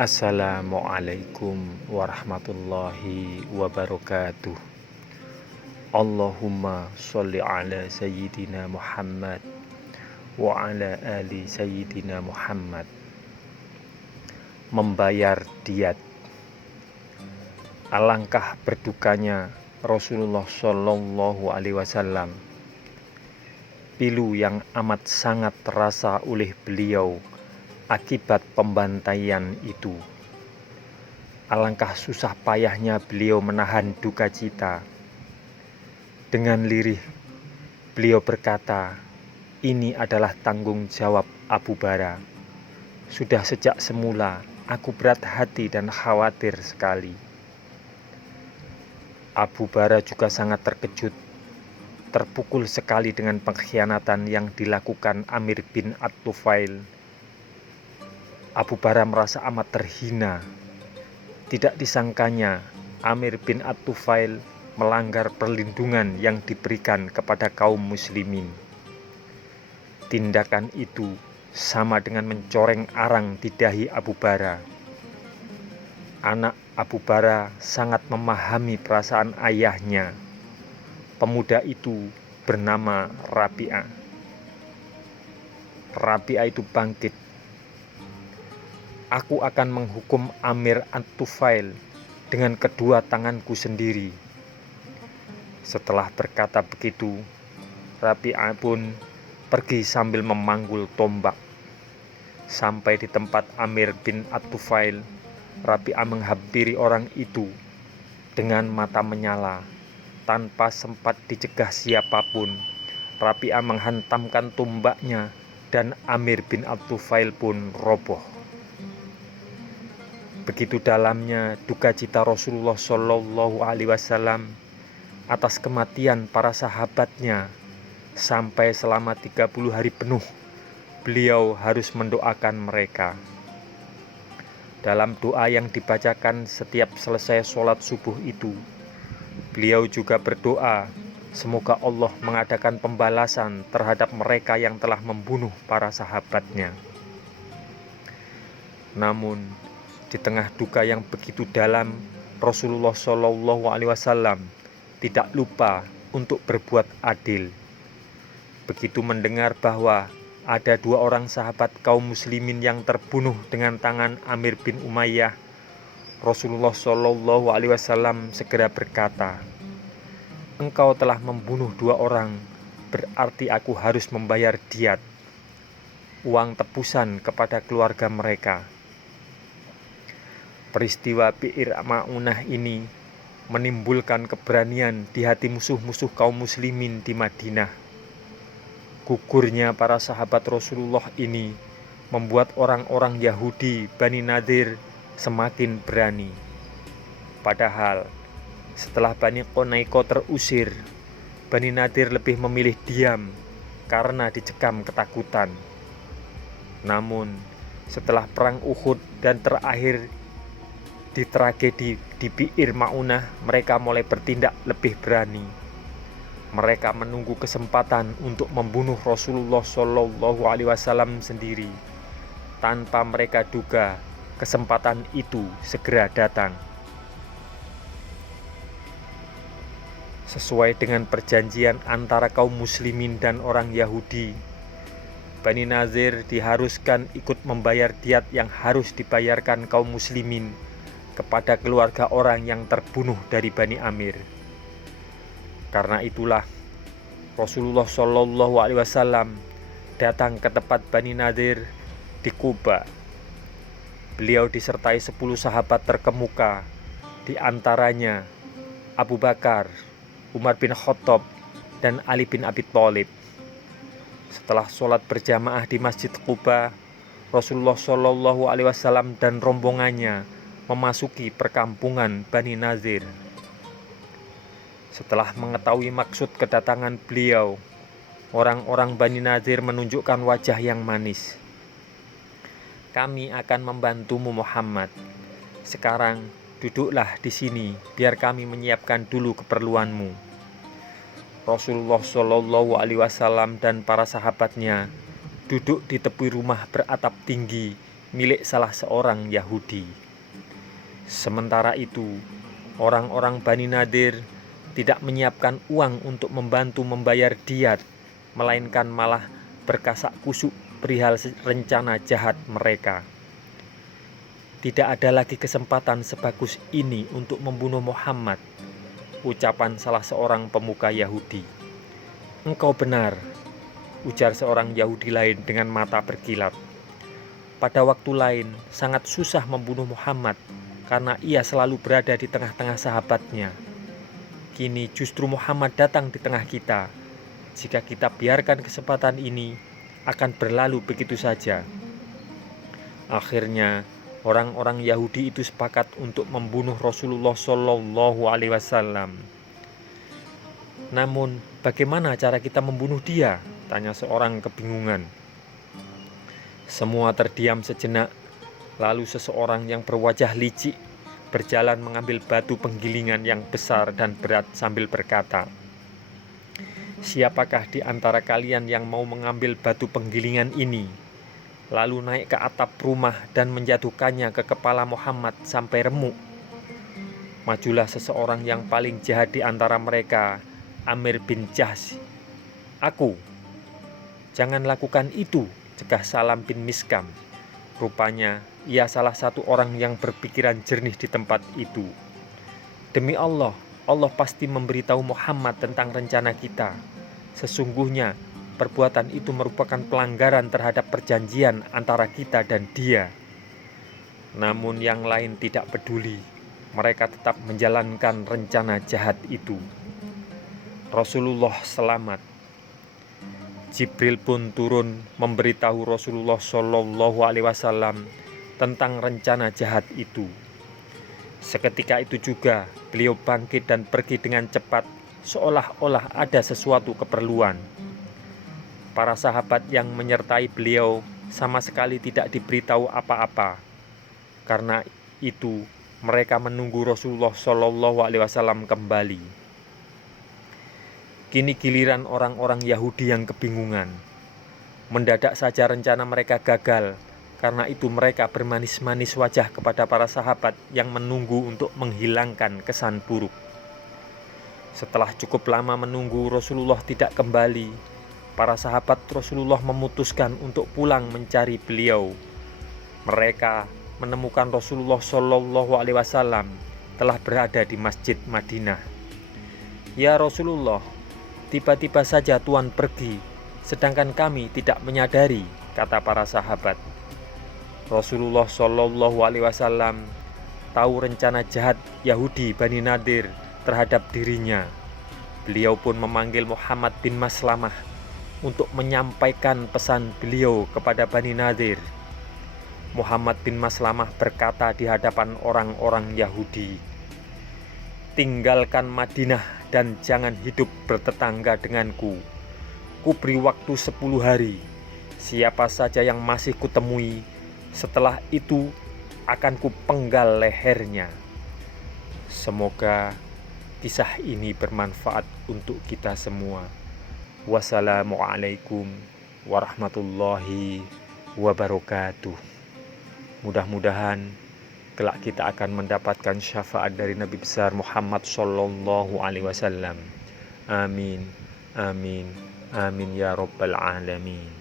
Assalamualaikum warahmatullahi wabarakatuh. Allahumma sholli ala sayyidina Muhammad wa ala ali sayyidina Muhammad. Membayar diat. Alangkah berdukanya Rasulullah Shallallahu Alaihi Wasallam. Pilu yang amat sangat terasa oleh beliau akibat pembantaian itu. Alangkah susah payahnya beliau menahan duka cita. Dengan lirih beliau berkata, "Ini adalah tanggung jawab Abu Bara. Sudah sejak semula aku berat hati dan khawatir sekali." Abu Bara juga sangat terkejut, terpukul sekali dengan pengkhianatan yang dilakukan Amir bin At-Tufail. Abu Bara merasa amat terhina. Tidak disangkanya Amir bin At-Tufail melanggar perlindungan yang diberikan kepada kaum muslimin. Tindakan itu sama dengan mencoreng arang di dahi Abu Bara. Anak Abu Bara sangat memahami perasaan ayahnya. Pemuda itu bernama Rabi'ah. Rabi'ah itu bangkit. "Aku akan menghukum Amir At-Tufail dengan kedua tanganku sendiri." Setelah berkata begitu, Rabi'ah pun pergi sambil memanggul tombak. Sampai di tempat Amir bin At-Tufail, Rabi'ah menghampiri orang itu dengan mata menyala. Tanpa sempat dicegah siapapun, Rabi'ah menghantamkan tombaknya dan Amir bin At-Tufail pun roboh. Begitu dalamnya duka cita Rasulullah Shallallahu Alaihi Wasallam atas kematian para sahabatnya, sampai selama 30 hari penuh beliau harus mendoakan mereka. Dalam doa yang dibacakan setiap selesai sholat subuh itu, beliau juga berdoa semoga Allah mengadakan pembalasan terhadap mereka yang telah membunuh para sahabatnya. Namun di tengah duka yang begitu dalam, Rasulullah Shallallahu Alaihi Wasallam tidak lupa untuk berbuat adil. Begitu mendengar bahwa ada 2 orang sahabat kaum muslimin yang terbunuh dengan tangan Amir bin Umayyah, Rasulullah Shallallahu Alaihi Wasallam segera berkata, "Engkau telah membunuh 2 orang, berarti aku harus membayar diat, uang tebusan kepada keluarga mereka." Peristiwa Bi'ir Ma'unah ini menimbulkan keberanian di hati musuh-musuh kaum muslimin di Madinah. Gugurnya para sahabat Rasulullah ini membuat orang-orang Yahudi Bani Nadir semakin berani. Padahal setelah Bani Qunaiqah terusir, Bani Nadir lebih memilih diam karena dicekam ketakutan. Namun setelah perang Uhud dan terakhir di tragedi di Bi'ir Ma'unah, mereka mulai bertindak lebih berani. Mereka menunggu kesempatan untuk membunuh Rasulullah Shallallahu Alaihi Wasallam sendiri. Tanpa mereka duga, kesempatan itu segera datang. Sesuai dengan perjanjian antara kaum muslimin dan orang Yahudi, Bani Nadir diharuskan ikut membayar diat yang harus dibayarkan kaum muslimin kepada keluarga orang yang terbunuh dari Bani Amir. Karena itulah Rasulullah Shallallahu Alaihi Wasallam datang ke tempat Bani Nadir di Kuba. Beliau disertai 10 sahabat terkemuka, di antaranya Abu Bakar, Umar bin Khattab, dan Ali bin Abi Thalib. Setelah sholat berjamaah di Masjid Kuba, Rasulullah Shallallahu Alaihi Wasallam dan rombongannya memasuki perkampungan Bani Nadir. Setelah mengetahui maksud kedatangan beliau, orang-orang Bani Nadir menunjukkan wajah yang manis. "Kami akan membantumu Muhammad. Sekarang duduklah di sini biar kami menyiapkan dulu keperluanmu." Rasulullah Shallallahu Alaihi Wasallam dan para sahabatnya duduk di tepi rumah beratap tinggi milik salah seorang Yahudi. Sementara itu, orang-orang Bani Nadir tidak menyiapkan uang untuk membantu membayar diat, melainkan malah berkasak kusuk perihal rencana jahat mereka. Tidak ada lagi kesempatan sebagus ini untuk membunuh Muhammad, ucapan salah seorang pemuka Yahudi. Engkau benar, ujar seorang Yahudi lain dengan mata berkilat. Pada waktu lain, sangat susah membunuh Muhammad karena ia selalu berada di tengah-tengah sahabatnya. Kini justru Muhammad datang di tengah kita. Jika kita biarkan kesempatan ini, akan berlalu begitu saja. Akhirnya, orang-orang Yahudi itu sepakat untuk membunuh Rasulullah Shallallahu Alaihi Wasallam. Namun, bagaimana cara kita membunuh dia? Tanya seorang kebingungan. Semua terdiam sejenak, lalu seseorang yang berwajah licik berjalan mengambil batu penggilingan yang besar dan berat sambil berkata, "Siapakah di antara kalian yang mau mengambil batu penggilingan ini, lalu naik ke atap rumah dan menjatuhkannya ke kepala Muhammad sampai remuk?" Majulah seseorang yang paling jahat di antara mereka, Amir bin Jahsh. "Aku." "Jangan lakukan itu," cegah Salam bin Miskam. Rupanya ia salah satu orang yang berpikiran jernih di tempat itu. "Demi Allah, Allah pasti memberitahu Muhammad tentang rencana kita. Sesungguhnya perbuatan itu merupakan pelanggaran terhadap perjanjian antara kita dan dia." Namun yang lain tidak peduli. Mereka tetap menjalankan rencana jahat itu. Rasulullah selamat. Jibril pun turun memberitahu Rasulullah Shallallahu Alaihi Wasallam tentang rencana jahat itu. Seketika itu juga beliau bangkit dan pergi dengan cepat, seolah-olah ada sesuatu keperluan. Para sahabat yang menyertai beliau sama sekali tidak diberitahu apa-apa. Karena itu mereka menunggu Rasulullah Shallallahu Alaihi Wasallam kembali. Kini giliran orang-orang Yahudi yang kebingungan. Mendadak saja rencana mereka gagal. Karena itu mereka bermanis-manis wajah kepada para sahabat yang menunggu untuk menghilangkan kesan buruk. Setelah cukup lama menunggu Rasulullah tidak kembali, para sahabat Rasulullah memutuskan untuk pulang mencari beliau. Mereka menemukan Rasulullah Shallallahu Alaihi Wasallam telah berada di Masjid Madinah. "Ya Rasulullah, tiba-tiba saja Tuhan pergi, sedangkan kami tidak menyadari," kata para sahabat. Rasulullah Shallallahu Alaihi Wasallam tahu rencana jahat Yahudi Bani Nadir terhadap dirinya. Beliau pun memanggil Muhammad bin Maslamah untuk menyampaikan pesan beliau kepada Bani Nadir. Muhammad bin Maslamah berkata di hadapan orang-orang Yahudi, "Tinggalkan Madinah dan jangan hidup bertetangga denganku. Ku beri waktu 10 hari. Siapa saja yang masih kutemui, setelah itu akan kupenggal lehernya." Semoga kisah ini bermanfaat untuk kita semua. Wassalamualaikum warahmatullahi wabarakatuh. Mudah-mudahan kelak kita akan mendapatkan syafaat dari Nabi besar Muhammad Shallallahu Alaihi Wasallam. Amin, amin, amin ya Rabbal Alamin.